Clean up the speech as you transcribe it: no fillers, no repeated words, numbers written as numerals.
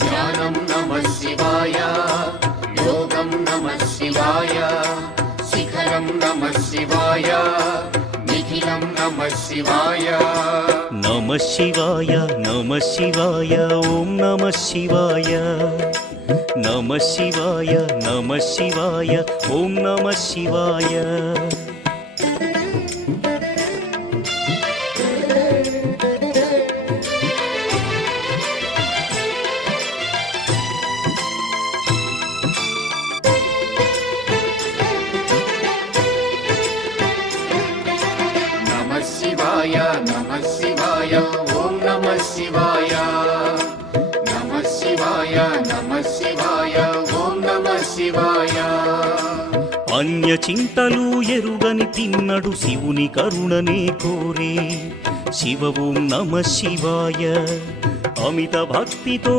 ధ్యానం నమః శివాయ, యోగం నమః శివాయ, శిఖరం నమః శివాయ, నిఖిలం నమః శివాయ. నమః శివాయ నమః శివాయ ఓం నమః శివాయ. నమః శివాయ నమః శివాయ ఓం నమః శివాయ. నమః శివాయ నమః శివాయ ఓం నమః శివాయ. నమః శివాయ నమః శివాయ ఓం నమః శివాయ. అన్య చింతలు ఎరుగని తిన్నడు శివుని కరుణనే కోరే. శివ ఓం నమః శివాయ. అమిత భక్తితో